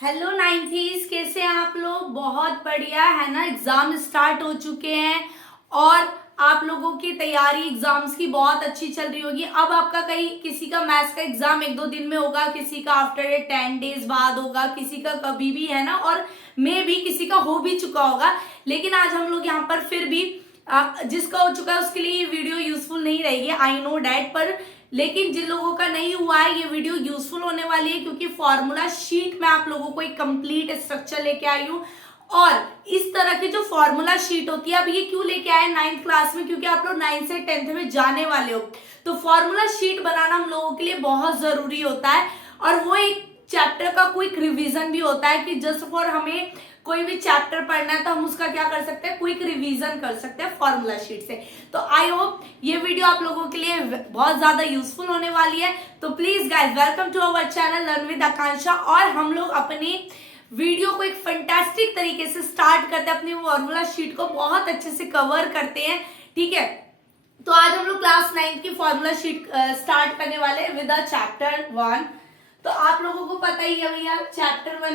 Hello नाइन्थीज, कैसे हैं आप लोग? बहुत बढ़िया है ना। एग्जाम स्टार्ट हो चुके हैं और आप लोगों की तैयारी एग्जाम्स की बहुत अच्छी चल रही होगी। अब आपका कहीं किसी का मैथ्स का एग्जाम 1-2 दिन में होगा, किसी का आफ्टर 10 डेज बाद होगा, किसी का कभी भी, है ना। और मे भी किसी का हो भी चुका होगा। लेकिन आज हम लोग यहाँ पर फिर भी जिसका हो चुका है उसके लिए ये वीडियो यूजफुल नहीं रहेगी, आई नो डैट। पर लेकिन जिन लोगों का नहीं हुआ है, ये वीडियो यूजफुल होने वाली है, क्योंकि फॉर्मूला शीट में आप लोगों को एक कंप्लीट स्ट्रक्चर लेके आई हूँ। और इस तरह की जो फॉर्मूला शीट होती है, अब ये क्यों लेके आए 9th क्लास में, क्योंकि आप लोग 9th से 10th में जाने वाले हो, तो फॉर्मूला शीट बनाना हम लोगों के लिए बहुत जरूरी होता है। और वो एक चैप्टर का क्विक रिवीजन भी होता है कि जस्ट फॉर हमें कोई भी चैप्टर पढ़ना है तो हम उसका क्या कर सकते हैं, क्विक रिवीजन कर सकते हैं फॉर्मूला शीट से। तो आई होप ये वीडियो आप लोगों के लिए बहुत ज्यादा यूजफुल होने वाली है। तो please guys, welcome to our channel learn with Akanksha. और हम लोग अपनी वीडियो को एक फैंटास्टिक तरीके से स्टार्ट करते हैं, अपनी फॉर्मूला शीट को बहुत अच्छे से कवर करते हैं, ठीक है। तो आज हम लोग क्लास 9 की फॉर्मूला शीट स्टार्ट करने वाले हैं विद चैप्टर 1। तो आप लोगों को पता ही है भैया, चैप्टर वन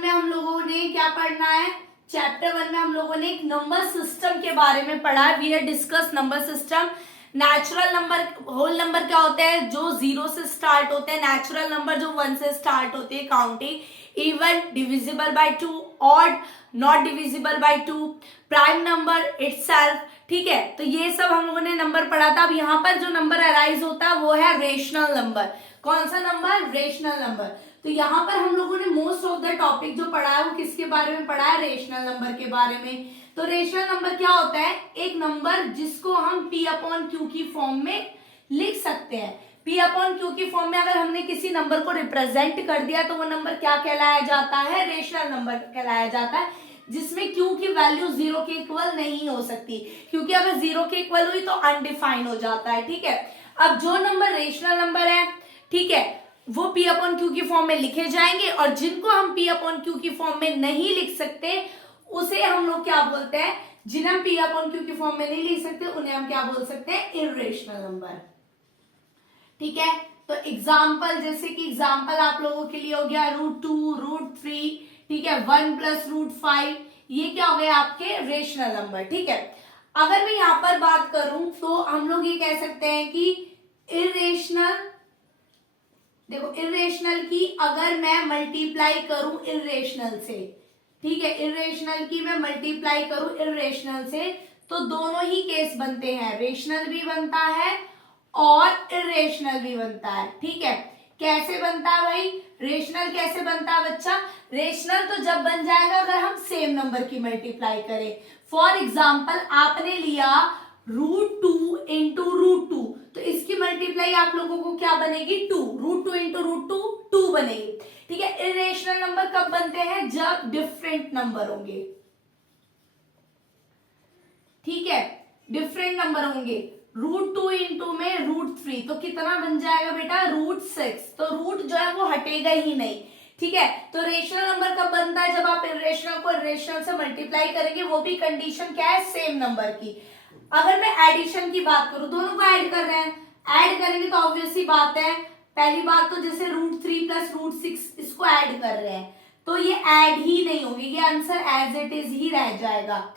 में हम लोगों ने क्या पढ़ना है। चैप्टर 1 में हम लोगों ने एक नंबर सिस्टम के बारे में पढ़ा है। We have discuss number system. Natural number, whole number क्या होते हैं, जो 0 से स्टार्ट होते हैं। नेचुरल नंबर जो 1 से स्टार्ट होते हैं, counting. Even, divisible by 2, odd, not divisible by 2, prime number itself, ठीक है। तो ये सब हम लोगों ने नंबर पढ़ा था। अब यहाँ पर जो नंबर अराइज होता है वो है रेशनल नंबर। कौन सा नंबर? Rational number. तो यहाँ पर हम लोगों ने मोस्ट ऑफ द टॉपिक जो पढ़ा है वो किसके बारे में पढ़ा है? रेशनल नंबर के बारे में। तो रेशनल नंबर क्या होता है? एक नंबर जिसको हम P अपॉन Q की फॉर्म में लिख सकते हैं। P अपॉन Q की फॉर्म में अगर हमने किसी नंबर को रिप्रेजेंट कर दिया तो वो नंबर क्या कहलाया जाता है? रेशनल नंबर कहलाया जाता है, जिसमें Q की वैल्यू 0 के इक्वल नहीं हो सकती, क्योंकि अगर 0 के इक्वल हुई तो अनडिफाइन हो जाता है, ठीक है। अब जो नंबर रेशनल नंबर है, ठीक है, वो P अपॉन Q की फॉर्म में लिखे जाएंगे। और जिनको हम P अपॉन Q की फॉर्म में नहीं लिख सकते उसे हम लोग क्या बोलते हैं? जिन्हें हम P अपॉन Q की फॉर्म में नहीं लिख सकते उन्हें हम क्या बोल सकते हैं? इर्रेशनल नंबर, ठीक है। तो एग्जाम्पल, जैसे कि एग्जाम्पल आप लोगों के लिए हो गया √2, √3, ठीक है, 1 + √5, ये क्या हो गए आपके रेशनल नंबर, ठीक है। अगर मैं यहां पर बात करूं तो हम लोग ये कह सकते हैं कि इर्रेशनल, देखो इर्रेशनल की अगर मैं मल्टीप्लाई करूं इर्रेशनल से, ठीक है, इर्रेशनल की मैं मल्टीप्लाई करूं इर्रेशनल से, तो दोनों ही केस बनते हैं, रेशनल भी बनता है और इर्रेशनल भी बनता है, ठीक है। कैसे बनता है भाई? रेशनल कैसे बनता है बच्चा? रेशनल तो जब बन जाएगा अगर हम सेम नंबर की मल्टीप्लाई करें। फॉर एग्जाम्पल आपने लिया √2 इंटू √2, तो इसकी मल्टीप्लाई आप लोगों को क्या बनेगी? 2। √2 इंटू √2 2 बनेगी, ठीक है। इर्रेशनल नंबर कब बनते हैं? जब डिफरेंट नंबर होंगे, ठीक है, डिफरेंट नंबर होंगे। √2 इंटू में √3 तो कितना बन जाएगा बेटा? √6। तो रूट जो है वो हटेगा ही नहीं, ठीक है। तो रेशनल नंबर कब बनता है? जब आप इर्रेशनल को इर्रेशनल से मल्टीप्लाई करेंगे, वो भी कंडीशन क्या है? सेम नंबर की। अगर मैं एडिशन की बात करूं, दोनों को ऐड कर रहे हैं, ऐड करेंगे तो ऑब्वियस सी बात है, पहली बात तो जैसे √3 + √6 इसको ऐड कर रहे हैं तो ये ऐड ही नहीं होंगे, ये आंसर एज इट इज ही रह जाएगा।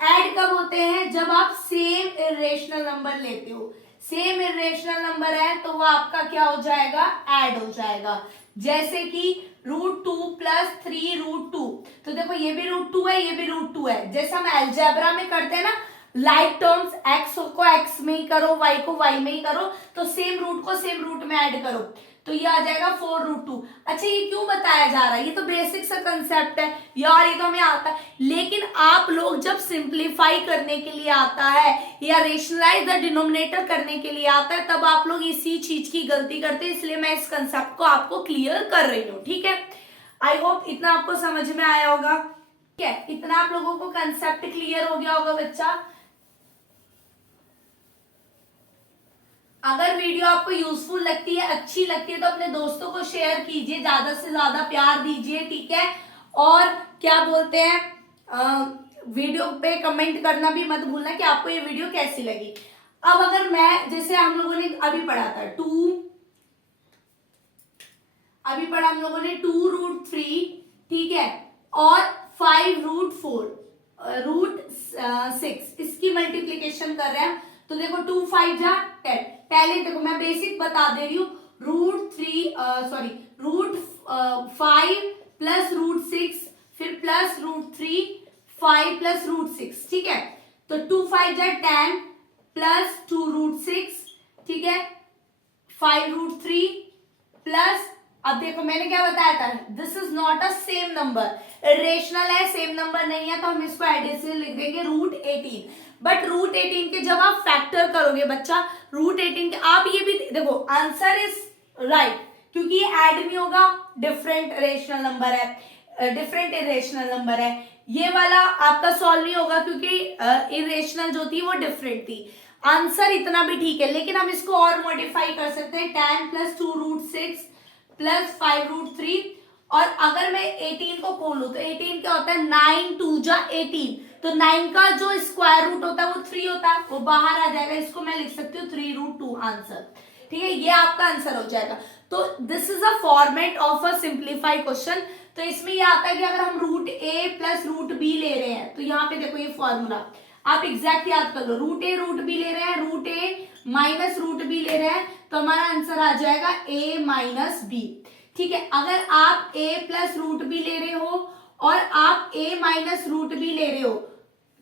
ऐड कब होते हैं? जब आप सेम इर्रेशनल नंबर लेते हो। सेम इर्रेशनल नंबर है तो वो आपका क्या हो जाएगा? ऐड हो जाएगा। जैसे कि √2 + 3√2, तो देखो ये भी √2 है, ये भी √2 है। जैसे हम अलजेब्रा में करते हैं ना, लाइक टर्म्स, एक्स को एक्स में ही करो, वाई को वाई में ही करो, तो सेम रूट को सेम रूट में ऐड करो, तो ये आ जाएगा 4√2। अच्छा, ये क्यों बताया जा रहा है? ये तो बेसिक सा कंसेप्ट है यार, ये तो हमें आता है। लेकिन आप लोग जब सिंप्लीफाई करने के लिए आता है या रेशनलाइज द डिनोमिनेटर करने के लिए आता है, तब आप लोग इसी चीज की गलती करते हैं, इसलिए मैं इस कंसेप्ट को आपको क्लियर कर रही हूँ, ठीक है। आई होप इतना आपको समझ में आया होगा, ठीक है, इतना आप लोगों को कंसेप्ट क्लियर हो गया होगा बच्चा। अगर वीडियो आपको यूजफुल लगती है, अच्छी लगती है, तो अपने दोस्तों को शेयर कीजिए, ज्यादा से ज्यादा प्यार दीजिए, ठीक है। और क्या बोलते हैं, वीडियो पे कमेंट करना भी मत भूलना कि आपको ये वीडियो कैसी लगी। अब अगर मैं, जैसे हम लोगों ने अभी पढ़ा था 2 अभी पढ़ा हम लोगों ने 2√3, ठीक है, और 5√4√6, इसकी मल्टीप्लीकेशन कर रहे हैं। तो देखो 2 5 जा 10। पहले देखो मैं बेसिक बता दे रही हूँ, √5 प्लस √6 फिर प्लस √3 5 प्लस √6, ठीक है। तो 2 5 जा 10 प्लस 2√6, ठीक है, 5√3 प्लस, अब देखो मैंने क्या बताया था, this is not a same number, irrational है, सेम नंबर नहीं है, तो हम इसको एडिशन लिख देंगे √18। बट √18 के जब आप फैक्टर करोगे बच्चा, √18 के आप ये भी देखो आंसर इज राइट, क्योंकि ये ऐड नहीं होगा, डिफरेंट रेशनल नंबर है, डिफरेंट इरेशनल नंबर है। ये वाला आपका सॉल्व नहीं होगा क्योंकि इरेशनल जो थी वो डिफरेंट थी। आंसर इतना भी ठीक है, लेकिन हम इसको और मॉडिफाई कर सकते हैं, 10 प्लस 2√6 प्लस 5√3, और अगर मैं 18 को खोलूं तो 18 क्या होता है, 9 2 जा 18, तो 9 का जो स्क्वायर रूट होता है वो 3 होता है, वो बाहर आ जाएगा, इसको मैं लिख सकती हूँ 3√2 आंसर, ठीक है, ये आपका आंसर हो जाएगा। तो this is a format of a simplify question. तो इसमें ये आता है कि अगर हम √a प्लस √b ले रहे हैं, तो यहाँ पे देखो ये फॉर्मूला आप एग्जैक्ट याद कर लो, √a √b ले रहे हैं, √a माइनस √b ले रहे हैं, तो हमारा आंसर आ जाएगा a माइनस b, ठीक है। अगर आप a प्लस √b ले रहे हो और आप a माइनस √b ले रहे हो,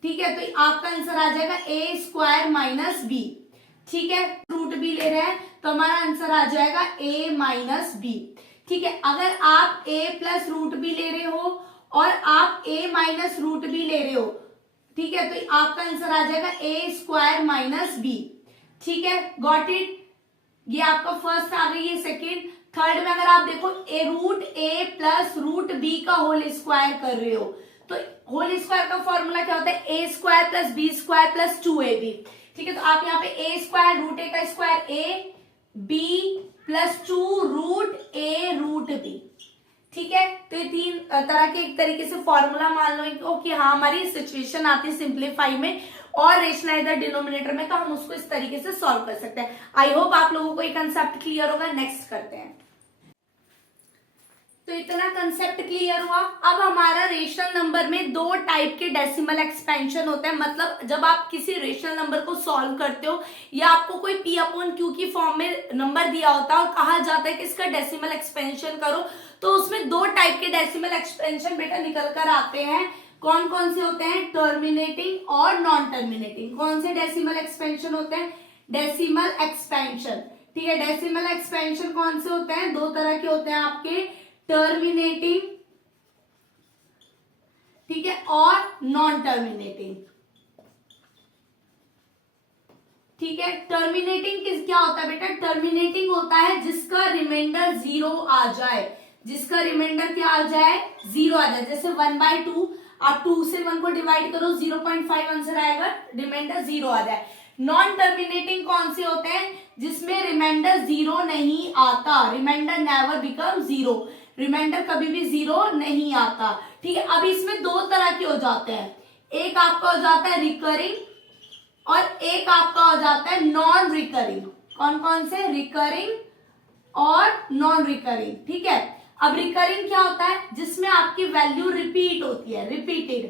ठीक है, तो आपका आंसर आ जाएगा a स्क्वायर माइनस b, ठीक है। √b ले रहे हैं तो हमारा आंसर आ जाएगा a माइनस b, ठीक है। अगर आप a प्लस √b ले रहे हो और आप a माइनस √b ले रहे हो, ठीक है, तो आपका आंसर आ जाएगा a स्क्वायर माइनस b, ठीक है, गॉट इट। ये आपका फर्स्ट आ गई है। सेकेंड, थर्ड में अगर आप देखो √a प्लस √b का होल स्क्वायर कर रहे हो, तो होल स्क्वायर का फॉर्मूला क्या होता है, a square plus b square plus 2ab, ठीक है। तो आप यहाँ पे a स्क्वायर √a का square a, b plus 2√a√b, ठीक है। तो ये तीन तरह के एक तरीके से फॉर्मूला मान लो कि हाँ हमारी सिचुएशन आती है सिंप्लीफाई में और रेशनलाइजर डिनोमिनेटर में, तो हम उसको इस तरीके से सॉल्व कर सकते हैं। आई होप आप लोगों को ये कंसेप्ट क्लियर होगा। नेक्स्ट करते हैं। तो इतना कंसेप्ट क्लियर हुआ। अब हमारा रेशनल नंबर में दो टाइप के डेसिमल एक्सपेंशन होते हैं, मतलब जब आप किसी रेशनल नंबर को सॉल्व करते हो या आपको कोई p/q की फॉर्म में नंबर दिया होता है और कहा जाता है कि इसका डेसिमल एक्सपेंशन करो, तो उसमें दो टाइप के डेसिमल एक्सपेंशन बेटा निकल कर आते हैं। कौन कौन से होते हैं, टर्मिनेटिंग और नॉन टर्मिनेटिंग। कौन से डेसिमल एक्सपेंशन होते हैं, डेसिमल एक्सपेंशन, ठीक है। डेसिमल एक्सपेंशन कौन से होते हैं, दो तरह के होते हैं आपके, टर्मिनेटिंग, ठीक है, और नॉन टर्मिनेटिंग, ठीक है। टर्मिनेटिंग किस क्या होता है बेटा, टर्मिनेटिंग होता है जिसका रिमाइंडर 0 आ जाए, जिसका रिमाइंडर क्या आ जाए, 0 आ जाए। जैसे 1/2, आप 2 से 1 को डिवाइड करो 0.5 आंसर आएगा, रिमाइंडर 0 आ जाए। नॉन टर्मिनेटिंग कौन से होते हैं, जिसमें रिमाइंडर 0 नहीं आता, रिमाइंडर नेवर बिकम 0, रिमाइंडर कभी भी 0 नहीं आता, ठीक है। अब इसमें दो तरह के हो जाते हैं, एक आपका हो जाता है रिकरिंग और एक आपका हो जाता है नॉन रिकरिंग। कौन कौन से, रिकरिंग और नॉन रिकरिंग, ठीक है। अब रिकरिंग क्या होता है, जिसमें आपकी वैल्यू रिपीट होती है, रिपीटेड,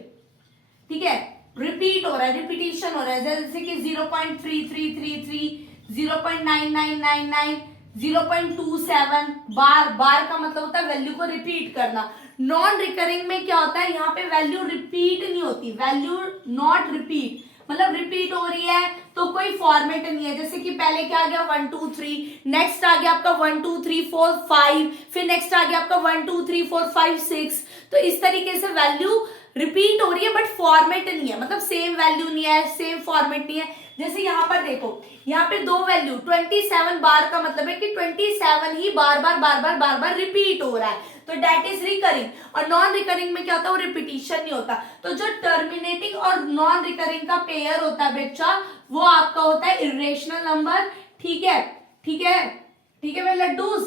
ठीक है, रिपीट हो रहा है, रिपीटिशन हो रहा है, जैसे कि 0.3333, 0.9999, 0.27, बार बार का मतलब होता है वैल्यू को रिपीट करना। नॉन रिकरिंग में क्या होता है, यहाँ पे वैल्यू रिपीट नहीं होती, वैल्यू नॉट रिपीट, मतलब रिपीट हो रही है तो कोई फॉर्मेट नहीं है। जैसे कि पहले क्या आ गया 1 2 3, नेक्स्ट आ गया आपका 1 2 3 4 5, फिर नेक्स्ट आ गया आपका 1 2 3 4 5 6, तो इस तरीके से वैल्यू रिपीट हो रही है बट फॉर्मेट नहीं है, मतलब सेम वैल्यू नहीं है, सेम फॉर्मेट नहीं है। जैसे यहाँ पर देखो, यहाँ पे दो वैल्यू 27 बार का मतलब है कि 27 ही बार बार रिपीट हो रहा है, तो दैट इज रिकरिंग। और नॉन रिकरिंग में क्या होता है, वो रिपीटिशन नहीं होता। तो जो टर्मिनेटिंग और नॉन रिकरिंग का पेयर होता है बच्चा, वो आपका होता है इरेशनल नंबर, ठीक है, ठीक है, ठीक है मेरे लड्डूज,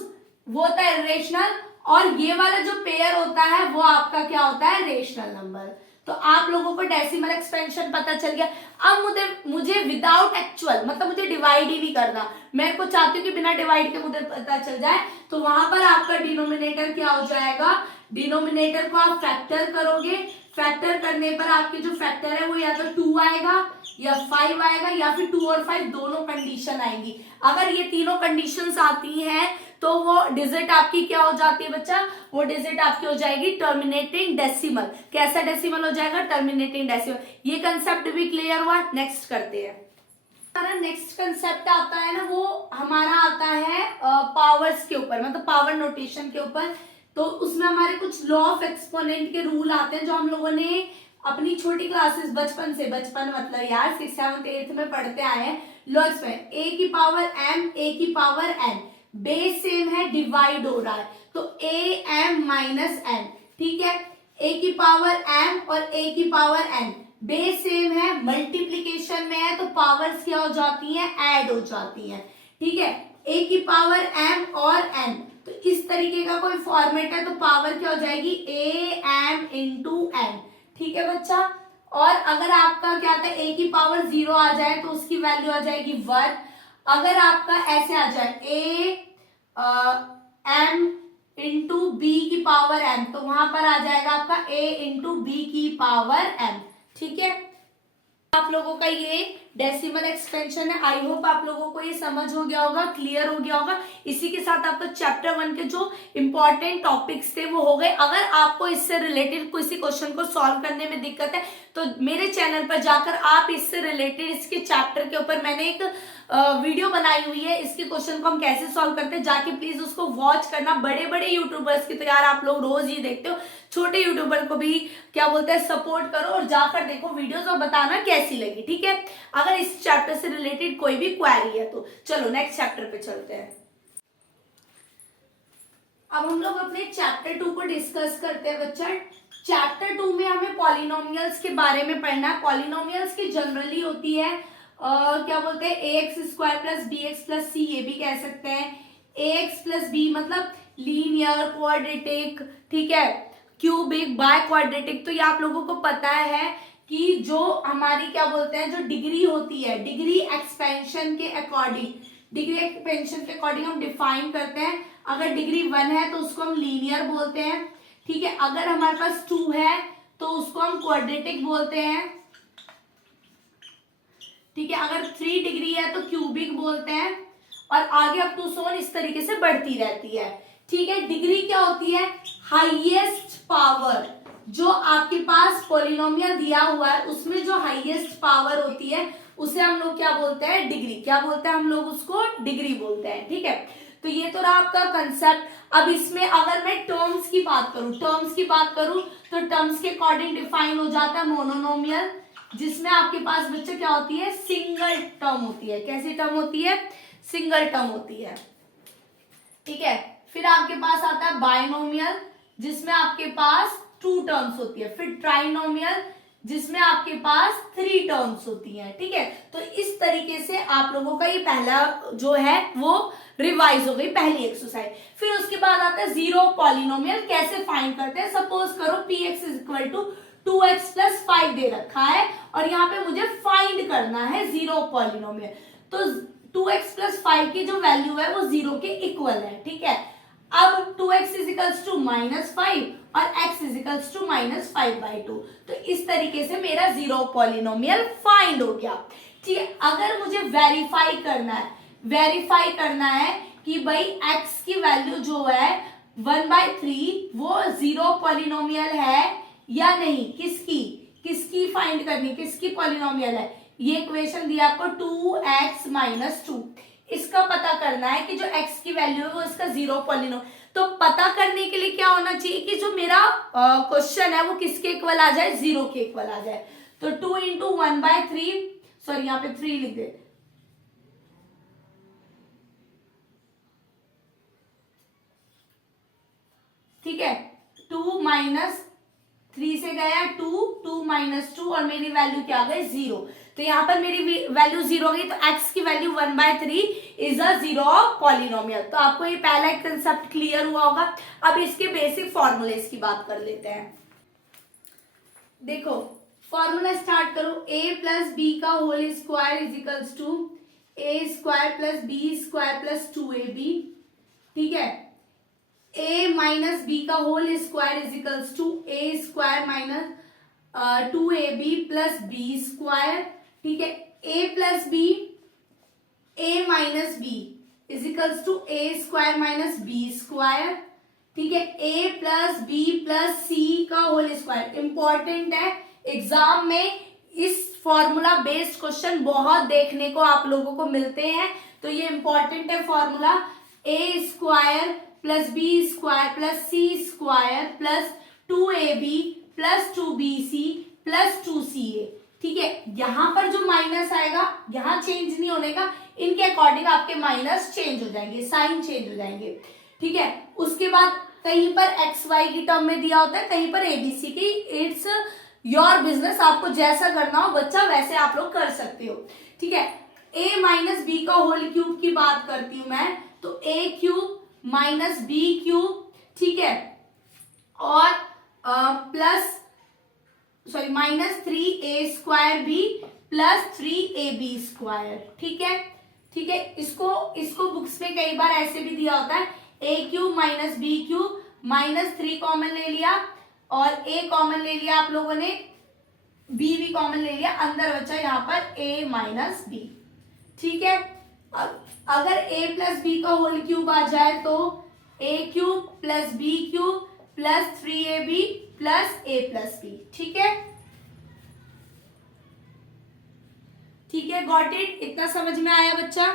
वो होता है इरेशनल, और ये वाला जो पेयर होता है वो आपका क्या होता है, रेशनल नंबर। तो आप लोगों को डेसिमल एक्सपेंशन पता चल गया। अब मुझे विदाउट एक्चुअल, मतलब मुझे डिवाइड ही नहीं करना, मैं को चाहती हूँ कि बिना डिवाइड के मुझे पता चल जाए, तो वहां पर आपका डिनोमिनेटर क्या हो जाएगा, डिनोमिनेटर को आप फैक्टर करोगे, फैक्टर करने पर आपकी जो फैक्टर है वो या तो 2 आएगा या 5 आएगा या फिर 2 और 5 दोनों कंडीशन आएंगी। अगर ये तीनों कंडीशंस आती हैं तो वो डिजिट आपकी क्या हो जाती है बच्चा, वो डिजिट आपकी हो जाएगी टर्मिनेटिंग डेसिमल। कैसा डेसिमल हो जाएगा, टर्मिनेटिंग डेसिमल। ये कंसेप्ट भी क्लियर हुआ। नेक्स्ट करते हैं। हमारा नेक्स्ट कंसेप्ट आता है ना, वो हमारा आता है पावर्स के ऊपर, मतलब पावर नोटेशन के ऊपर। तो उसमें हमारे कुछ लॉ ऑफ एक्सपोनेंट के रूल आते हैं जो हम लोगों ने अपनी छोटी क्लासेस बचपन मतलब यार 6th 7th 8th में पढ़ते आए हैं। लॉ एक्सपोनेंट ए की पावर m, ए की पावर n, बेस सेम है, डिवाइड हो रहा है तो a m माइनस n, ठीक है। a की पावर m और a की पावर n बेस सेम है, मल्टीप्लीकेशन में है तो पावर्स क्या हो जाती हैं, ऐड हो जाती हैं, ठीक है। a की पावर m और n, तो इस तरीके का कोई फॉर्मेट है तो पावर क्या हो जाएगी, a m इंटू n, ठीक है बच्चा। और अगर आपका क्या था, a की पावर 0 आ जाए तो उसकी वैल्यू आ जाएगी 1। अगर आपका ऐसे आ जाए a m इंटू बी की पावर m, तो वहां पर आ जाएगा आपका a इंटू बी की पावर m, ठीक है। आप लोगों का ये डेसिमल एक्सपेंशन है। आई होप आप लोगों को ये समझ हो गया होगा, क्लियर हो गया होगा। इसी के साथ आपका चैप्टर 1 के जो इंपॉर्टेंट टॉपिक्स थे वो हो गए। अगर आपको इससे रिलेटेड किसी क्वेश्चन को सॉल्व करने में दिक्कत है तो मेरे चैनल पर जाकर आप इससे रिलेटेड इसके चैप्टर के ऊपर मैंने एक वीडियो बनाई हुई है, इसके क्वेश्चन को हम कैसे सॉल्व करते हैं, जाके प्लीज उसको वॉच करना। बड़े बड़े यूट्यूबर्स की तो यार आप लोग रोज ही देखते हो, छोटे यूट्यूबर को भी क्या बोलते हैं सपोर्ट करो और जाकर देखो वीडियोस और बताना कैसी लगी, ठीक है। अगर इस चैप्टर से रिलेटेड कोई भी क्वेरी है तो चलो नेक्स्ट चैप्टर पे चलते हैं। अब हम लोग अपने चैप्टर 2 को डिस्कस करते हैं बच्चा। चैप्टर 2 में हमें पॉलिनोमियल्स के बारे में पढ़ना है। पॉलिनोमियल्स की जनरली होती है क्या बोलते हैं ax square plus B X plus C, ये भी कह सकते हैं। ax प्लस बी मतलब लीनियर, क्वाड्रेटिक, ठीक है, क्यूबिक, बाय क्वाड्रेटिक। तो ये आप लोगों को पता है कि जो हमारी क्या बोलते हैं जो डिग्री होती है, डिग्री एक्सपेंशन के अकॉर्डिंग हम डिफाइन करते हैं। अगर डिग्री 1 है तो उसको हम लीनियर बोलते हैं, ठीक है। अगर हमारे पास 2 है तो उसको हम क्वाड्रेटिक बोलते हैं, ठीक है। अगर 3 डिग्री है तो क्यूबिक बोलते हैं और आगे अप टू सोन इस तरीके से बढ़ती रहती है, ठीक है। डिग्री क्या होती है, हाईएस्ट पावर। जो आपके पास पॉलिनोमियल दिया हुआ है उसमें जो हाईएस्ट पावर होती है उसे हम लोग क्या बोलते हैं, डिग्री। क्या बोलते हैं हम लोग उसको, डिग्री बोलते हैं, ठीक है। तो ये तो रहा आपका कंसेप्ट। अब इसमें अगर मैं टर्म्स की बात करूं तो टर्म्स के अकॉर्डिंग डिफाइन हो जाता है मोनोनोमियल, जिसमें आपके पास बच्चे क्या होती है, सिंगल टर्म होती है। कैसी टर्म होती है, सिंगल टर्म होती है, ठीक है। फिर आपके पास आता है बाइनोमियल जिसमें आपके पास 2 टर्म्स होती है। फिर ट्राइनोमियल जिसमें आपके पास 3 टर्म्स होती हैं, ठीक है। तो इस तरीके से आप लोगों का ये पहला जो है वो रिवाइज हो गई, पहली एक्सरसाइज। फिर उसके बाद आता है जीरो पॉलिनोमियल। कैसे फाइंड करते हैं, सपोज करो px is equal to 2x plus 5 दे रखा है और यहाँ पे मुझे फाइंड करना है जीरो पॉलिनोमियल। तो 2x प्लस 5 की जो वैल्यू है वो 0 के इक्वल है, ठीक है। अब 2x इज इक्वल्स टू -5 और x इज इक्वल्स टू -5/2। तो इस तरीके से मेरा जीरो पॉलिनोमियल फाइंड हो गया, ठीक है। अगर मुझे वेरीफाई करना है कि भाई x की वैल्यू जो है 1/3 वो जीरो पॉलिनोमियल है या नहीं, किसकी फाइंड करनी, किसकी पॉलिनोमियल है। ये इक्वेशन दिया आपको 2x - 2, इसका पता करना है कि जो x की वैल्यू है वो इसका जीरो पॉलिनोमियल। तो पता करने के लिए क्या होना चाहिए कि जो मेरा क्वेश्चन है वो किसके इक्वल आ जाए, 0 के इक्वल आ जाए। तो 2 × 1/3, सॉरी यहाँ पे 3 लिख दे, ठीक है। 2 - 3 से गया 2, 2 - 2 और मेरी वैल्यू क्या आ गई, 0। तो यहाँ पर मेरी वैल्यू 0 गई, तो x की value 1/3 is a zero polynomial. तो आपको ये पहला एक कंसेप्ट क्लियर हुआ होगा। अब इसके बेसिक फॉर्मूलेस की बात कर लेते हैं। देखो फॉर्मूला स्टार्ट करो, a प्लस बी का whole square is equals to A square plus B square plus 2ab, ठीक है। a माइनस बी का whole square is equals to A square minus 2ab plus B square, ठीक है। a plus B, a minus B is equals to A square minus B square, ठीक है। a plus B plus C का whole square important है, exam में इस formula based question बहुत देखने को आप लोगों को मिलते हैं, तो ये इंपॉर्टेंट है formula. A square plus B square plus C square plus 2ab plus 2bc plus 2ca, ठीक है। यहां पर जो माइनस आएगा यहां चेंज नहीं होने का, इनके अकॉर्डिंग आपके माइनस चेंज हो जाएंगे, साइन चेंज हो जाएंगे, ठीक है। उसके बाद कहीं पर एक्स वाई की टर्म में दिया होता है, कहीं पर एबीसी की, इट्स योर बिजनेस, आपको जैसा करना हो बच्चा वैसे आप लोग कर सकते हो, ठीक है। a माइनस बी का होल क्यूब की बात करती हूं मैं, तो a cube minus B cube, ठीक है, और plus sorry minus 3a square B plus 3ab square, ठीक है, ठीक है। इसको बुक्स में कई बार ऐसे भी दिया होता है, a cube minus B cube minus 3 common ले लिया और a कॉमन ले लिया आप लोगों ने, b भी कॉमन ले लिया, अंदर बचा यहाँ पर a माइनस बी, ठीक है। अगर a प्लस बी का होल क्यूब आ जाए तो a cube plus B cube plus 3ab plus a plus B, ठीक है, ठीक है। गॉट इट, इतना समझ में आया बच्चा।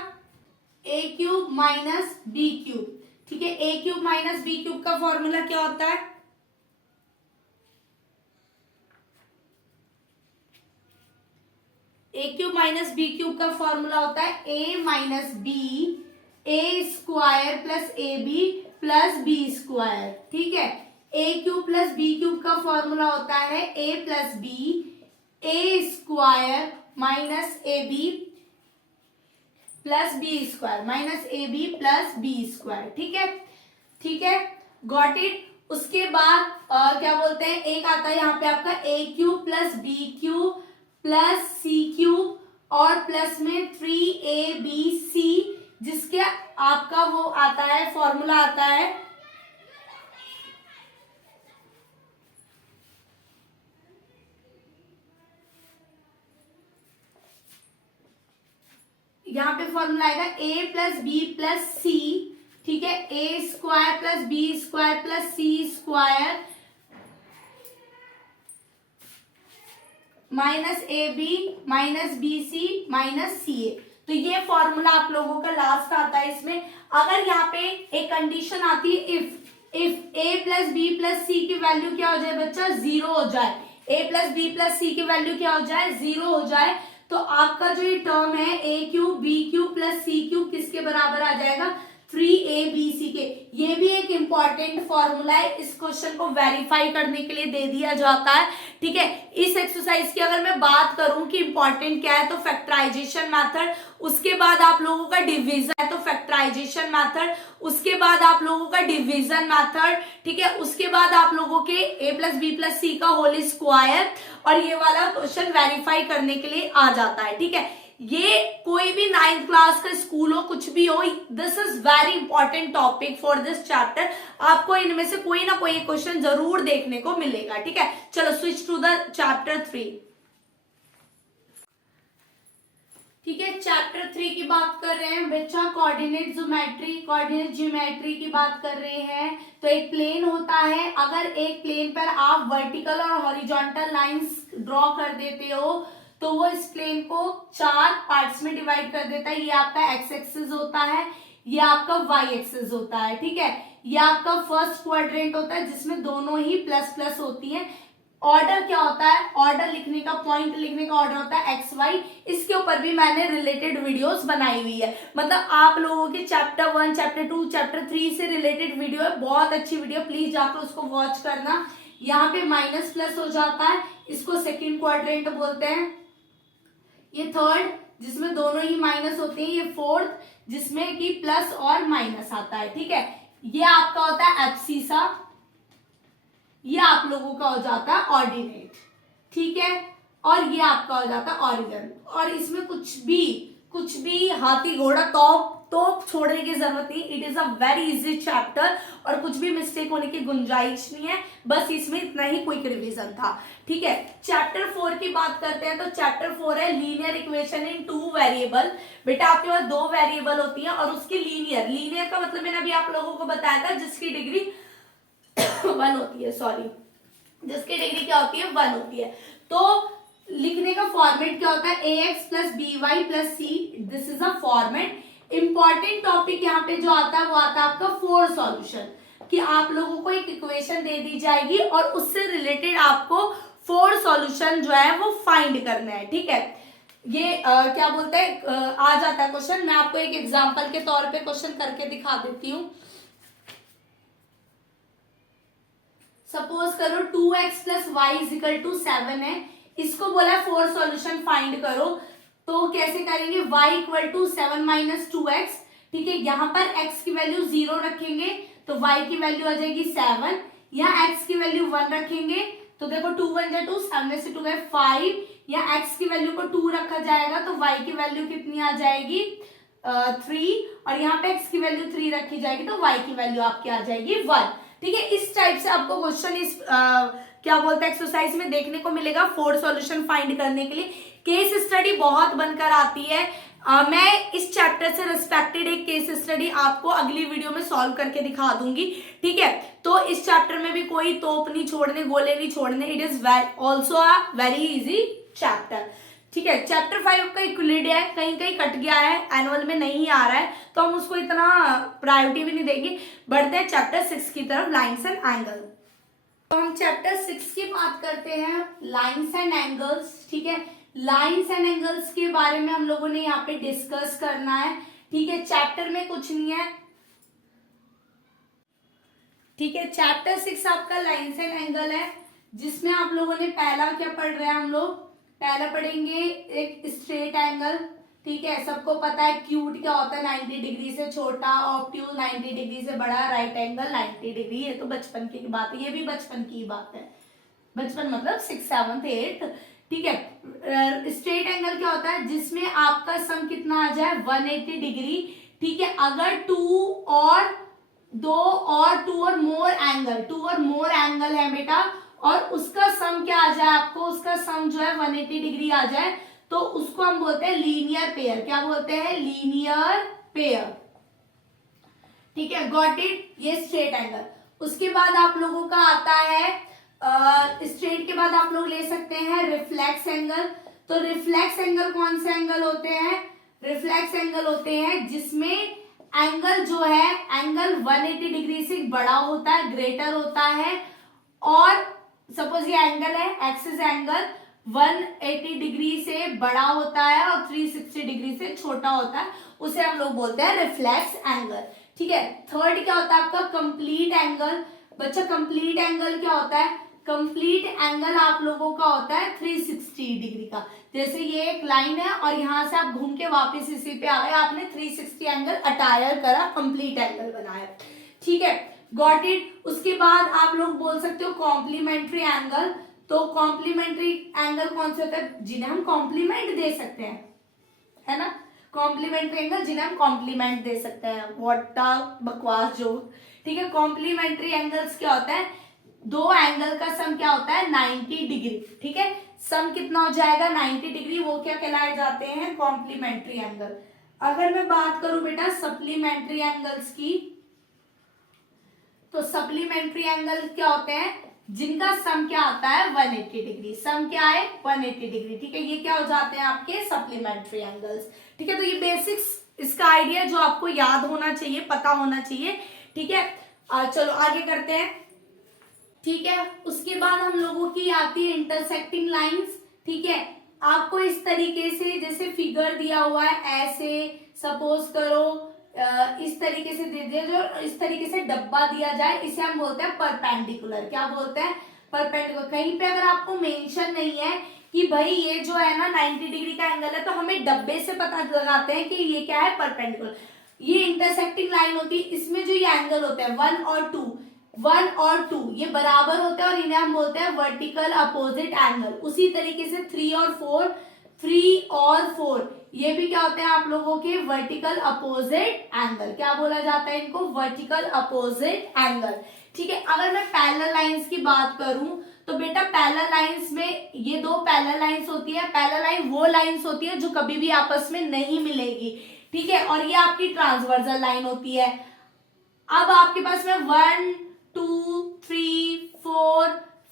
a cube minus B cube, ठीक है। a cube minus B cube का फॉर्मूला क्या होता है? a cube minus B cube का फॉर्मूला होता है a minus B A square plus A B plus B square, ठीक है। a cube plus B cube का फॉर्मूला होता है a plus B A square minus A B plus B square minus A B plus B square, ठीक है, ठीक है। Got it. उसके बाद क्या बोलते हैं, एक आता है यहाँ पे आपका a cube plus B cube plus C cube और प्लस में 3abc, जिसके आपका वो आता है फॉर्मूला आता है यहाँ पे फॉर्मूला आएगा a plus B plus C, ठीक है, A square plus B square plus C square minus A B minus B C minus C A. तो ये फॉर्मूला आप लोगों का लास्ट आता है। इसमें अगर यहाँ पे एक कंडीशन आती है, if A plus B plus C की वैल्यू क्या हो जाए बच्चा, 0 हो जाए, a plus B plus C की वैल्यू क्या हो जाए, 0 हो जाए, तो आपका जो ये टर्म है a cube B cube plus C cube किसके बराबर आ जाएगा, 3abc के। ये भी एक इंपॉर्टेंट फॉर्मूला है, इस क्वेश्चन को वेरीफाई करने के लिए दे दिया जाता है, ठीक है। इस एक्सरसाइज की अगर मैं बात करूं कि इंपॉर्टेंट क्या है, तो फैक्टराइजेशन मेथड, उसके बाद आप लोगों का डिवीजन है तो फैक्टराइजेशन मेथड, उसके बाद आप लोगों का डिवीजन मेथड, ठीक है, उसके बाद आप लोगों के a plus B plus C का होल स्क्वायर, और ये वाला क्वेश्चन वेरीफाई करने के लिए आ जाता है, ठीक है। ये कोई भी 9th क्लास का स्कूल हो, कुछ भी हो, this is very important topic for this chapter. आपको इनमें से कोई ना कोई क्वेश्चन जरूर देखने को मिलेगा, ठीक है। चलो स्विच टू द चैप्टर 3, ठीक है। चैप्टर 3 की बात कर रहे हैं बच्चा, कोऑर्डिनेट ज्योमेट्री की बात कर रहे हैं। तो एक प्लेन होता है, अगर एक प्लेन पर आप वर्टिकल और हॉरिजॉन्टल लाइंस ड्रॉ कर देते हो तो वो इस प्लेन को 4 पार्ट्स में डिवाइड कर देता है। ये आपका एक्स एक्सिस होता है, ये आपका वाई एक्सिस होता है, ठीक है। ये आपका फर्स्ट क्वाड्रेंट होता है जिसमें दोनों ही प्लस प्लस होती हैं। ऑर्डर क्या होता है, ऑर्डर लिखने का, पॉइंट लिखने का ऑर्डर होता है एक्स वाई। इसके ऊपर भी मैंने रिलेटेड वीडियोस बनाई हुई है, मतलब आप लोगों के चैप्टर 1 चैप्टर 2 चैप्टर 3 से रिलेटेड वीडियो है, बहुत अच्छी वीडियो, प्लीज जाकर उसको वॉच करना। यहाँ पे माइनस प्लस हो जाता है, इसको सेकेंड क्वाड्रेंट बोलते हैं। ये थर्ड जिसमें दोनों ही माइनस होते हैं, ये फोर्थ जिसमें कि प्लस और माइनस आता है, ठीक है। ये आपका होता है एब्सीसा, ये आप लोगों का हो जाता है ऑर्डिनेट, ठीक है, और ये आपका हो जाता है ऑरिजिन। और इसमें कुछ भी हाथी घोड़ा तोप छोड़ने की जरूरत नहीं, it is a very easy chapter और कुछ भी मिस्टेक होने की गुंजाइश नहीं है, बस इसमें इतना ही क्विक रिवीजन था। ठीक है, चैप्टर 4 की बात करते हैं तो चैप्टर 4 है लीनियर इक्वेशन इन 2 वेरिएबल। बेटा आपके पास 2 वेरिएबल होती है और उसकी लीनियर का मतलब मैंने अभी आप लोगों को बताया था जिसकी डिग्री 1 होती है, सॉरी, जिसकी डिग्री क्या होती है 1 होती है। तो लिखने का फॉर्मेट क्या होता है, ax plus B Y plus C, this is a format. Important topic यहाँ पे जो आता है वो आता है आपका 4 सॉल्यूशन, कि आप लोगों को एक इक्वेशन दे दी जाएगी और उससे रिलेटेड आपको 4 सॉल्यूशन जो है वो फाइंड करना है। ठीक है, ये क्या बोलते हैं आ जाता है क्वेश्चन। मैं आपको एक एग्जांपल के तौर पे क्वेश्चन करके दिखा देती हूँ। सपोज करो 2x plus Y is equal to 7 है, इसको बोला 4 सॉल्यूशन फाइंड करो, तो कैसे करेंगे, y equal to 7 minus 2x। ठीक है, यहाँ पर x की वैल्यू 0 रखेंगे तो y की वैल्यू आ जाएगी 7, यहाँ x की वैल्यू 1 रखेंगे तो देखो 2 1 जा 2, 7 में से 2 गए 5, या x की वैल्यू को 2 रखा जाएगा तो y की वैल्यू कितनी आ जाएगी 3, और यहाँ पे x की वैल्यू 3 रखी जाएगी तो y की वैल्यू आपकी आ जाएगी 1। ठीक है, इस टाइप से आपको क्वेश्चन इस क्या बोलते हैं एक्सरसाइज में देखने को मिलेगा 4 सॉल्यूशन फाइंड करने के लिए। केस स्टडी बहुत बनकर आती है। मैं इस चैप्टर से रिस्पेक्टेड एक केस स्टडी आपको अगली वीडियो में सॉल्व करके दिखा दूंगी। ठीक है, तो इस चैप्टर में भी कोई तोप नहीं छोड़ने, गोले नहीं छोड़ने, it is also a very easy chapter. ठीक है, चैप्टर 5 का इक्विलिड है, कहीं कहीं कट गया है, एनुअल में नहीं आ रहा है तो हम उसको इतना प्रायोरिटी भी नहीं देंगे। बढ़ते हैं चैप्टर 6 की तरफ, लाइन्स एंड एंगल। तो हम चैप्टर 6 की बात करते हैं, लाइन्स एंड एंगल्स। ठीक है, लाइन्स एंड एंगल्स के बारे में हम लोगों ने यहाँ पे डिस्कस करना है। ठीक है, चैप्टर में कुछ नहीं है। ठीक है, चैप्टर 6 आपका लाइन्स एंड एंगल है, जिसमें आप लोगों ने पहला क्या पढ़ रहे हैं, हम लोग पहला पढ़ेंगे एक स्ट्रेट एंगल। ठीक है, सबको पता है क्यूट क्या होता है, 90 डिग्री से छोटा, ऑब्ट्यूज 90 डिग्री से बड़ा, राइट एंगल 90 डिग्री। ये तो बचपन की बात है, ये भी बचपन की बात है, बचपन मतलब 6, 7, 8। ठीक है, स्ट्रेट एंगल क्या होता है, जिसमें आपका सम कितना आ जाए 180 डिग्री। ठीक है, अगर टू और मोर एंगल है बेटा, और उसका सम क्या आ जाए आपको, उसका सम जो है 180 डिग्री आ जाए, तो उसको हम बोलते हैं लीनियर पेयर। क्या बोलते हैं, लीनियर पेयर। ठीक है, गॉट इट, ये स्ट्रेट एंगल। उसके बाद आप लोगों का आता है स्ट्रेट के बाद आप लोग ले सकते हैं रिफ्लेक्स एंगल। तो रिफ्लेक्स एंगल कौन से एंगल होते हैं, रिफ्लेक्स एंगल होते हैं जिसमें एंगल जो है, एंगल 180 डिग्री से बड़ा होता है, ग्रेटर होता है, और सपोज ये एंगल है, एक्सिस एंगल 180 डिग्री से बड़ा होता है और 360 डिग्री से छोटा होता है, उसे हम लोग बोलते हैं रिफ्लेक्स एंगल। ठीक है, थर्ड क्या होता है आपका कंप्लीट एंगल। बच्चा कंप्लीट एंगल क्या होता है, कंप्लीट एंगल आप लोगों का होता है 360 डिग्री का। जैसे ये एक लाइन है और यहां से आप घूम के वापस इसी पे आ गए, आपने 360 एंगल अटायर करा, कंप्लीट एंगल बनाया। ठीक है, गॉट इट। उसके बाद आप लोग बोल सकते हो कॉम्प्लीमेंट्री एंगल। तो कॉम्प्लीमेंट्री एंगल कौन से होता है, जिन्हें हम कॉम्प्लीमेंट दे सकते हैं, है ना, कॉम्प्लीमेंट्री एंगल जिन्हें हम कॉम्प्लीमेंट दे सकते हैं, व्हाट बकवास जो। ठीक है, कॉम्प्लीमेंट्री एंगल्स क्या होता है, दो एंगल का सम क्या होता है 90 डिग्री। ठीक है, सम कितना हो जाएगा 90 डिग्री, वो क्या कहलाए जाते हैं, कॉम्प्लीमेंट्री एंगल। अगर मैं बात करूं बेटा सप्लीमेंट्री एंगल्स की, तो सप्लीमेंट्री एंगल क्या होते हैं, जिनका सम क्या आता है 180 डिग्री, सम क्या है 180 डिग्री। ठीक है, ये क्या हो जाते हैं आपके सप्लीमेंट्री एंगल्स। ठीक है, तो ये बेसिक्स इसका आइडिया जो आपको याद होना चाहिए, पता होना चाहिए। ठीक है, चलो आगे करते हैं। ठीक है, उसके बाद हम लोगों की आती है इंटरसेक्टिंग लाइंस। ठीक है, आपको इस तरीके से जैसे फिगर दिया हुआ है, ऐसे सपोज करो इस तरीके से दे दिया, जो इस तरीके से डब्बा दिया जाए, इसे हम बोलते हैं परपेंडिकुलर। क्या बोलते हैं, परपेंडिकुलर। कहीं पे अगर आपको मेंशन नहीं है कि भाई ये जो है ना 90 डिग्री का एंगल है, तो हमें डब्बे से पता लगाते हैं कि ये क्या है, परपेंडिकुलर। ये इंटरसेक्टिंग लाइन होती है, इसमें जो ये एंगल होते हैं 1 और 2, 1 और 2 ये बराबर होते हैं और इन्हें हम बोलते हैं वर्टिकल अपोजिट एंगल। उसी तरीके से 3 और 4 ये भी क्या होते हैं आप लोगों के वर्टिकल अपोजिट एंगल। क्या बोला जाता है इनको? Vertical opposite angle. ठीक है, अगर मैं पैरेलल लाइंस की बात करूं तो बेटा पैरेलल लाइंस में ये दो पैरेलल लाइंस होती है। पैरेलल लाइन वो लाइंस होती है जो कभी भी आपस में नहीं मिलेगी। ठीक है, और ये आपकी ट्रांसवर्सल लाइन होती है। अब आपके पास में 1 2 3 4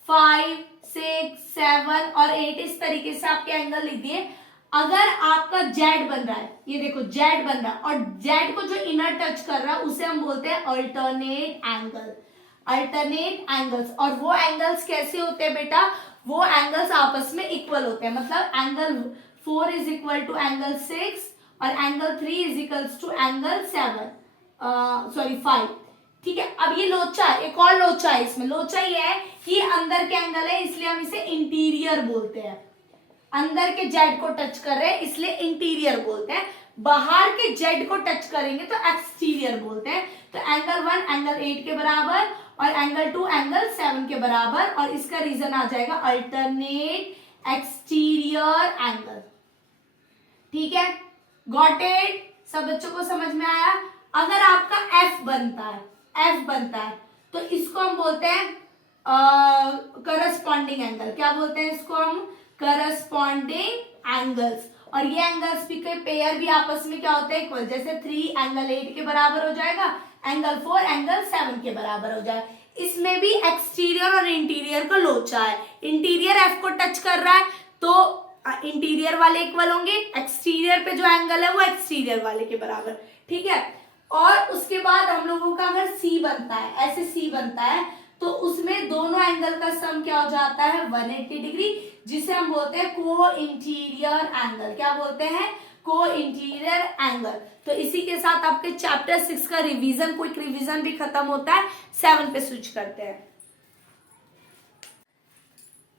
5 6 7 और 8 इस तरीके से आपके एंगल लिख दिए। अगर आपका जेड बन रहा है, ये देखो जेड बन रहा है और जेड को जो इनर टच कर रहा है उसे हम बोलते हैं अल्टरनेट एंगल। Alternate angles. और वो एंगल्स कैसे होते हैं बेटा? वो एंगल्स आपस में इक्वल होते हैं। मतलब angle 4 is equal to angle 6 और angle 3 is equals to angle 5। ठीक है, अब ये लोचा, एक और लोचा है इसमें। लोचा ये है कि अंदर के एंगल है इसलिए हम इसे इंटीरियर बोलते हैं। अंदर के जेड को टच कर रहे हैं इसलिए इंटीरियर बोलते हैं। बाहर के जेड को टच करेंगे तो एक्सटीरियर बोलते हैं। तो एंगल 1 एंगल 8 के बराबर और एंगल 2 एंगल 7 के बराबर, और इसका रीजन आ जाएगा अल्टरनेट एक्सटीरियर एंगल। ठीक है, गॉट इट? सब बच्चों को समझ में आया? अगर आपका एफ बनता है तो इसको हम बोलते हैं करस्पॉन्डिंग एंगल। क्या बोलते हैं इसको हम? Corresponding angles. और ये एंगल्स भी के पेयर भी आपस में क्या होते हैं? इक्वल। जैसे 3 एंगल 8 के बराबर हो जाएगा, एंगल 4 एंगल 7 के बराबर हो जाएगा। इसमें भी एक्सटीरियर और इंटीरियर का लोचा है। इंटीरियर एफ को टच कर रहा है तो इंटीरियर वाले इक्वल होंगे, एक्सटीरियर पे जो एंगल है वो एक्सटीरियर वाले के बराबर। ठीक है, और उसके बाद हम लोगों का अगर सी बनता है, ऐसे सी बनता है तो उसमें दोनों एंगल का सम क्या हो जाता है? 180 डिग्री, जिसे हम बोलते हैं को इंटीरियर एंगल। क्या बोलते हैं? को इंटीरियर एंगल। तो इसी के साथ आपके चैप्टर 6 का रिवीजन, क्विक रिवीजन भी खत्म होता है। 7 पे स्विच करते हैं।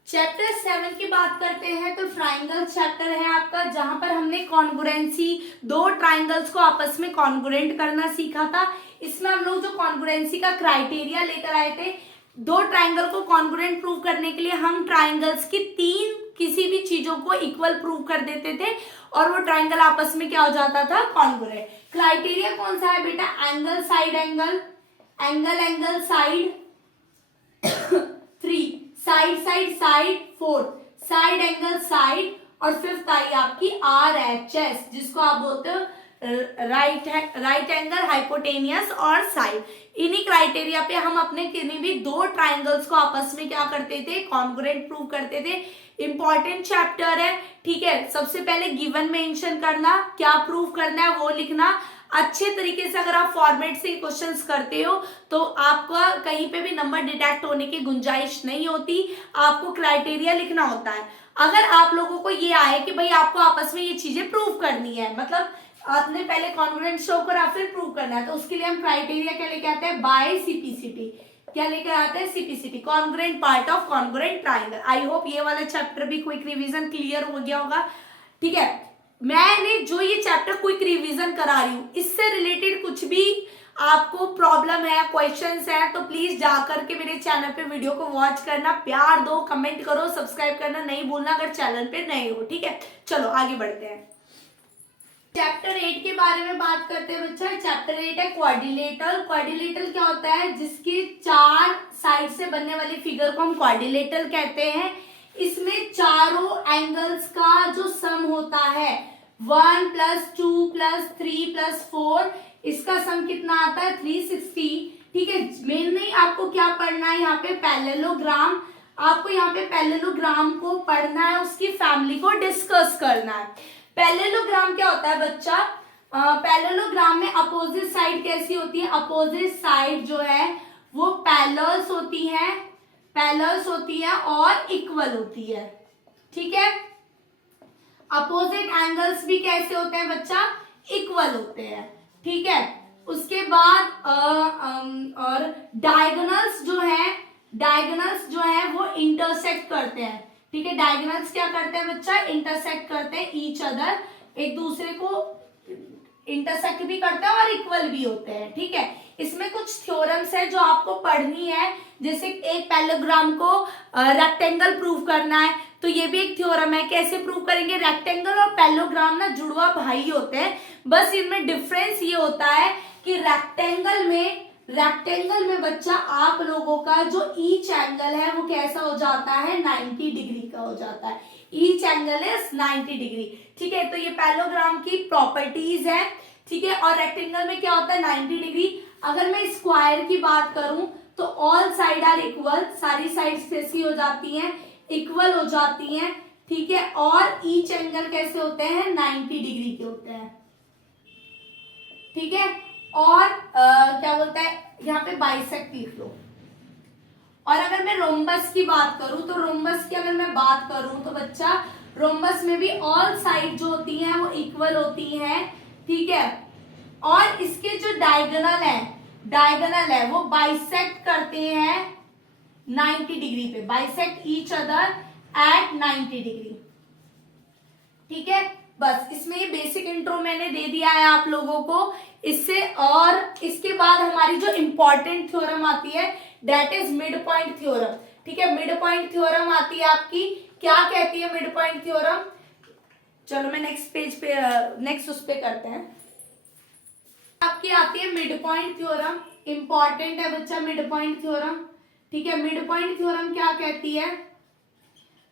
चैप्टर 7 की बात करते हैं तो ट्राइंगल चैप्टर है आपका, जहां पर हमने कॉन्ग्रुएंसी, दो ट्राइंगल्स को आपस में कॉन्ग्रुएंट करना सीखा था। इसमें हम लोग जो कॉन्ग्रुएंसी का क्राइटेरिया लेकर आए थे, दो ट्राइंगल को कॉन्ग्रुएंट प्रूव करने के लिए हम ट्राइंगल्स की 3 किसी भी चीजों को इक्वल प्रूव कर देते थे और वो ट्राइंगल आपस में क्या हो जाता था? कॉन्ग्रुएंट। क्राइटेरिया कौन सा है बेटा? Angle side angle, angle side 3, side 4, side angle side, और 5th आई आपकी RHS, जिसको आप बोलते हो राइट एंगल हाइपोटेनियस और साइड। इन्हीं क्राइटेरिया पे हम अपने किन्हीं भी दो ट्राइंगल्स को आपस में क्या करते थे? कॉन्ग्रुएंट प्रूव करते थे। इंपॉर्टेंट चैप्टर है। ठीक है, सबसे पहले गिवन मेंशन करना, क्या प्रूव करना है वो लिखना। अच्छे तरीके से अगर आप फॉर्मेट से क्वेश्चंस करते हो तो आपका कहीं पे भी नंबर डिटेक्ट होने की गुंजाइश नहीं होती। आपको क्राइटेरिया लिखना होता है। अगर आप लोगों को ये आए कि भाई आपको आपस में ये चीजें प्रूव करनी है, मतलब आपने पहले कॉन्ग्रुएंट शो करा फिर प्रूव करना है, तो उसके लिए हम क्राइटेरिया क्या लेके आते हैं? By CPCT. क्या लेकर आते हैं? CPCT, congruent part of congruent triangle. I hope ये वाला चैप्टर भी क्विक रिवीजन क्लियर हो गया होगा। ठीक है, मैंने जो ये चैप्टर क्विक रिवीजन करा रही हूँ, इससे रिलेटेड कुछ भी आपको प्रॉब्लम है, क्वेश्चंस है, तो प्लीज जाकर के मेरे चैनल पे वीडियो को वॉच करना, प्यार दो, कमेंट करो, सब्सक्राइब करना नहीं भूलना अगर चैनल पे नए हो। ठीक है, चलो आगे बढ़ते हैं। चैप्टर 8 के बारे में बात करते हैं बच्चा। चैप्टर 8 है क्वाड्रिलेटरल। क्वाड्रिलेटरल क्या होता है? जिसकी 4 साइड से बनने वाली फिगर को हम क्वाड्रिलेटरल कहते हैं। इसमें चारों एंगल्स का जो सम होता है 1 + 2 + 3 + 4, इसका सम कितना आता है? 360। ठीक है, मेनली आपको क्या पढ़ना है यहाँ पे? पैरेललोग्राम। आपको यहाँ पे पैरेललोग्राम को पढ़ना है, उसकी फैमिली को डिस्कस करना है। पैरेललोग्राम क्या होता है बच्चा? पैरेललोग्राम में अपोजिट साइड कैसी होती है? अपोजिट साइड जो है वो पैरेलल्स होती है और इक्वल होती है। ठीक है, अपोजिट एंगल्स भी कैसे होते हैं बच्चा? इक्वल होते हैं। ठीक है, उसके बाद और डायगोनल्स जो है वो इंटरसेक्ट करते हैं। ठीक है, डायगोनल्स क्या करते हैं बच्चा? इंटरसेक्ट करते हैं ईच अदर, एक दूसरे को इंटरसेक्ट भी करते हैं और इक्वल भी होते हैं, ठीक है। इसमें कुछ थ्योरम्स है जो आपको पढ़नी है, जैसे एक पैरेललोग्राम को रेक्टेंगल प्रूव करना है, तो ये भी एक थ्योरम है। कैसे प्रूव करेंगे? रेक्टेंगल और पैरेललोग्राम ना जुड़वा भाई होते हैं, बस इनमें डिफरेंस ये होता है कि रेक्टेंगल में बच्चा आप लोगों का जो ईच एंगल है वो कैसा हो जाता है, 90 डिग्री का हो जाता है। ईच एंगल इज 90 डिग्री, ठीक है। तो ये पैरेललोग्राम की प्रॉपर्टीज है, ठीक है। और रेक्टेंगल में क्या होता है, 90 डिग्री। अगर मैं स्क्वायर की बात करूं तो ऑल साइड आर इक्वल, सारी साइड्स कैसी हो जाती हैं, इक्वल हो जाती हैं, ठीक है। और ईच एंगल कैसे होते हैं, 90 डिग्री के होते हैं, ठीक है। और क्या बोलता है यहाँ पे बाइसेक्ट लिख लो। और अगर मैं रोम्बस की बात करूं तो रोम्बस की अगर मैं बात करूं तो बच्चा रोम्बस में भी ऑल साइड जो होती हैं वो इक्वल होती हैं, ठीक है। और इसके जो डायगोनल है वो बाइसेक्ट करते हैं 90 डिग्री पे, bisect each other at 90 degree, ठीक है। बस इसमें ये बेसिक इंट्रो मैंने दे दिया है आप लोगों को इससे। और इसके बाद हमारी जो इंपॉर्टेंट थ्योरम आती है that is mid point theorem, ठीक है। मिड पॉइंट थ्योरम आती है आपकी, क्या कहती है मिड पॉइंट थ्योरम? चलो मैं नेक्स्ट पेज पे नेक्स्ट उस पे करते हैं। आपकी आती है मिड पॉइंट थ्योरम, इंपॉर्टेंट है बच्चा मिड पॉइंट थ्योरम, ठीक है। मिड पॉइंट थ्योरम क्या कहती है?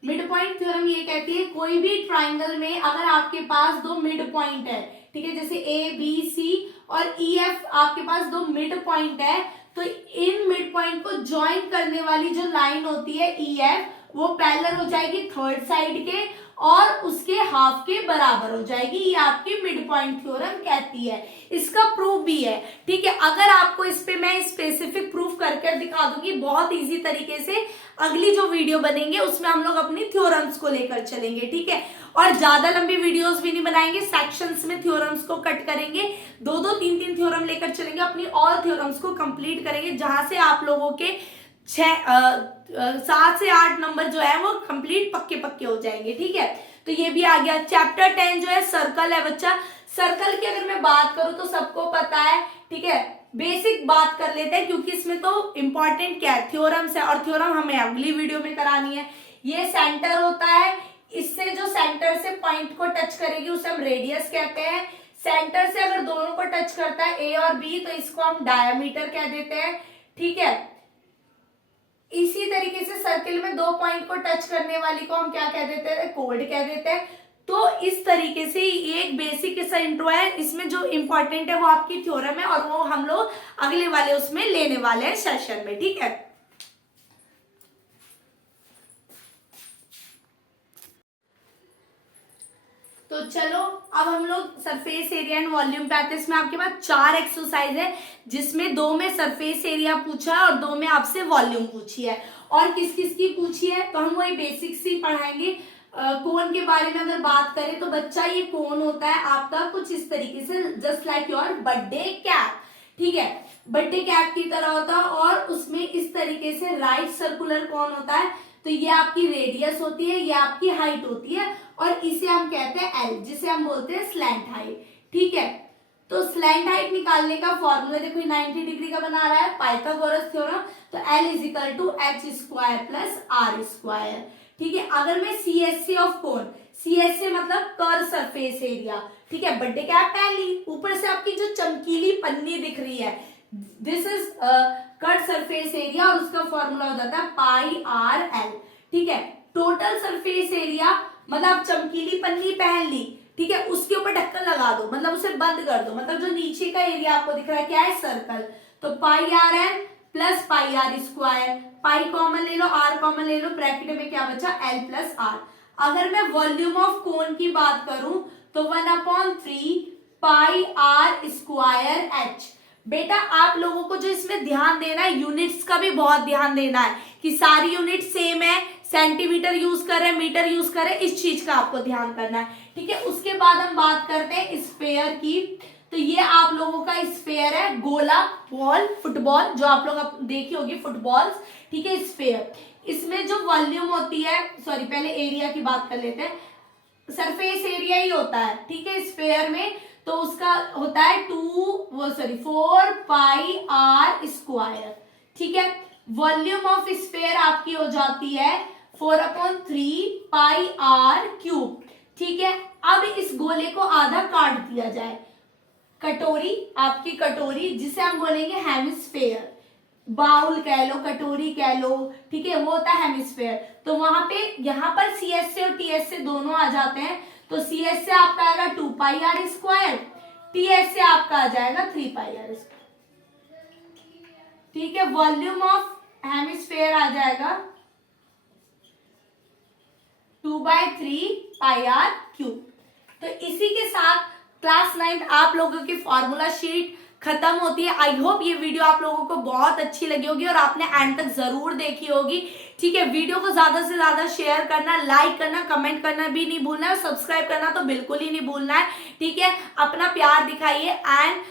मिड पॉइंट थ्योरम ये कहती है कोई भी ट्राइंगल में अगर आपके पास दो मिड पॉइंट है, ठीक है, जैसे ए बी सी और ई एफ आपके पास दो मिड पॉइंट है, तो इन मिड पॉइंट को ज्वाइन करने वाली जो लाइन होती है ई एफ वो पैरेलल हो जाएगी थर्ड साइड के और उसके हाफ के बराबर हो जाएगी। ये आपकी मिड पॉइंट थ्योरम कहती है। इसका प्रूफ भी है, ठीक है। अगर आपको इस पे मैं स्पेसिफिक प्रूफ करके दिखा दूंगी बहुत इजी तरीके से, अगली जो वीडियो बनेंगे उसमें हम लोग अपनी थ्योरम्स को लेकर चलेंगे, ठीक है। और ज्यादा लंबी वीडियोस भी नहीं बनाएंगे, सेक्शंस में थ्योरम्स को कट करेंगे, दो दो तीन तीन थ्योरम लेकर चलेंगे, अपनी और थ्योरम्स को कंप्लीट करेंगे, जहां से आप लोगों के 7 से 8 नंबर जो है वो कंप्लीट पक्के पक्के हो जाएंगे, ठीक है। तो ये भी आ गया। चैप्टर 10 जो है सर्कल है बच्चा। सर्कल की अगर मैं बात करूं तो सबको पता है, ठीक है। बेसिक बात कर लेते हैं क्योंकि इसमें तो इंपॉर्टेंट क्या है, थ्योरम्स है, और थ्योरम हमें अगली वीडियो में करानी है। ये सेंटर होता है, इससे जो सेंटर से पॉइंट को टच करेगी उसे हम रेडियस कहते हैं। सेंटर से अगर दोनों को टच करता है ए और बी तो इसको हम डायमीटर कह देते हैं, ठीक है। इसी तरीके से सर्किल में दो पॉइंट को टच करने वाली को हम क्या कह देते हैं, कोड कह देते हैं। तो इस तरीके से ये एक बेसिक सा इंट्रो है, इसमें जो इंपॉर्टेंट है वो आपकी थ्योरम है और वो हम लोग अगले वाले उसमें लेने वाले हैं सेशन में, ठीक है। तो चलो अब हम लोग सरफेस एरिया एंड वॉल्यूम पे आते हैं। इसमें आपके पास 4 एक्सरसाइज है, जिसमें 2 में सरफेस एरिया पूछा है और 2 में आपसे वॉल्यूम पूछी है। और किस किस की पूछी है तो हम वही बेसिक्स ही पढ़ाएंगे। कोन के बारे में अगर बात करें तो बच्चा ये कोन होता है आपका कुछ इस तरीके से, just like your birthday cap, ठीक है। बर्थडे कैप की तरह होता है और उसमें इस तरीके से राइट सर्कुलर कोन होता है। तो ये आपकी रेडियस होती है, ये आपकी हाइट होती है और इसे हम कहते हैं एल, जिसे हम बोलते हैं स्लैंट हाइट, ठीक है। तो स्लैंट हाइट निकालने का फॉर्मूला देखो 90 डिग्री का बना रहा है पाइथागोरस थ्योरम, तो L is equal to H square plus R square, ठीक है। अगर मैं सीएससी ऑफ कोन, सीएससी मतलब कर्व सरफेस एरिया, ठीक है। बर्थडे कैप पहली, ऊपर से आपकी जो चमकीली पन्नी दिख रही है this is curve surface area और उसका फॉर्मूला हो जाता है पाई आर एल, ठीक है। टोटल सरफेस एरिया मतलब चमकीली पन्नी पहन ली, ठीक है, उसके ऊपर ढक्कन लगा दो, मतलब उसे बंद कर दो, मतलब जो नीचे का एरिया आपको दिख रहा है क्या है, सर्कल। तो pi R L plus pi R square, pi common ले लो, आर कॉमन ले लो, ब्रैकेट में क्या बचा एल प्लस आर। अगर मैं वॉल्यूम ऑफ कोन की बात करूं तो 1/3 पाई आर स्क्वायर एच। बेटा आप लोगों को जो इसमें ध्यान देना है, यूनिट्स का भी बहुत ध्यान देना है कि सारी यूनिट सेम है, सेंटीमीटर यूज कर रहे हैं, मीटर यूज कर रहे हैं, इस चीज का आपको ध्यान करना है, ठीक है। उसके बाद हम बात करते हैं स्फेयर की। तो ये आप लोगों का स्फेयर है, गोला, बॉल, फुटबॉल, जो आप लोग देखी होगी फुटबॉल, ठीक है। स्फेयर, इसमें जो वॉल्यूम होती है, सॉरी पहले एरिया की बात कर लेते हैं, सरफेस एरिया ही होता है, ठीक है, स्फेयर में। तो उसका होता है 4 पाई आर स्क्वायर, ठीक है। वॉल्यूम ऑफ स्फीयर आपकी हो जाती है 4/3 पाई आर क्यूब, ठीक है। अब इस गोले को आधा काट दिया जाए, कटोरी, आपकी कटोरी जिसे हम बोलेंगे हेमिस्फेयर, बाउल कह लो, कटोरी कह लो, ठीक है, वो होता है हेमिस्फेयर। तो वहां पे यहाँ पर सी एस से और टी एस से दोनों आ जाते हैं, तो सी एस से आपका आएगा 2 पाई आर स्क्वायर, टी एस से आपका आ जाएगा 3 पाई आर स्क्वायर, ठीक है। वॉल्यूम ऑफ हेमिस्फेयर आ जाएगा 2/3 पाई आर क्यूब। तो इसी के साथ क्लास 9 आप लोगों की फॉर्मूला शीट खत्म होती है। आई होप ये वीडियो आप लोगों को बहुत अच्छी लगी होगी और आपने एंड तक जरूर देखी होगी, ठीक है। वीडियो को ज्यादा से ज्यादा शेयर करना, लाइक करना, कमेंट करना भी नहीं भूलना है और सब्सक्राइब करना तो बिल्कुल ही नहीं भूलना है, ठीक है। अपना प्यार दिखाइए एंड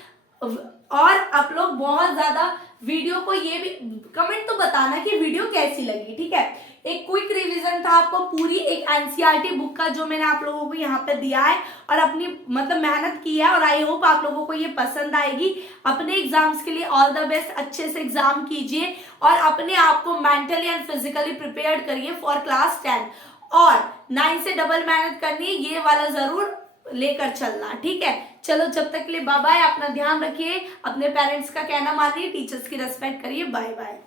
और आप लोग बहुत ज्यादा वीडियो को ये भी कमेंट तो बताना कि वीडियो कैसी लगी, ठीक है। एक क्विक रिवीजन था आपको पूरी एक एनसीईआरटी बुक का जो मैंने आप लोगों को यहाँ पे दिया है और अपनी मतलब मेहनत की है और आई होप आप लोगों को ये पसंद आएगी। अपने एग्जाम्स के लिए ऑल द बेस्ट, अच्छे से एग्जाम कीजिए और अपने आप को मेंटली एंड फिजिकली प्रिपेयर्ड करिए फॉर क्लास 10 और 9 से डबल मेहनत करनी है, ये वाला जरूर लेकर चलना, ठीक है। चलो जब तक के लिए बाय बाय, अपना ध्यान रखिए, अपने पेरेंट्स का कहना मानिए, टीचर्स की रेस्पेक्ट करिए, बाय बाय।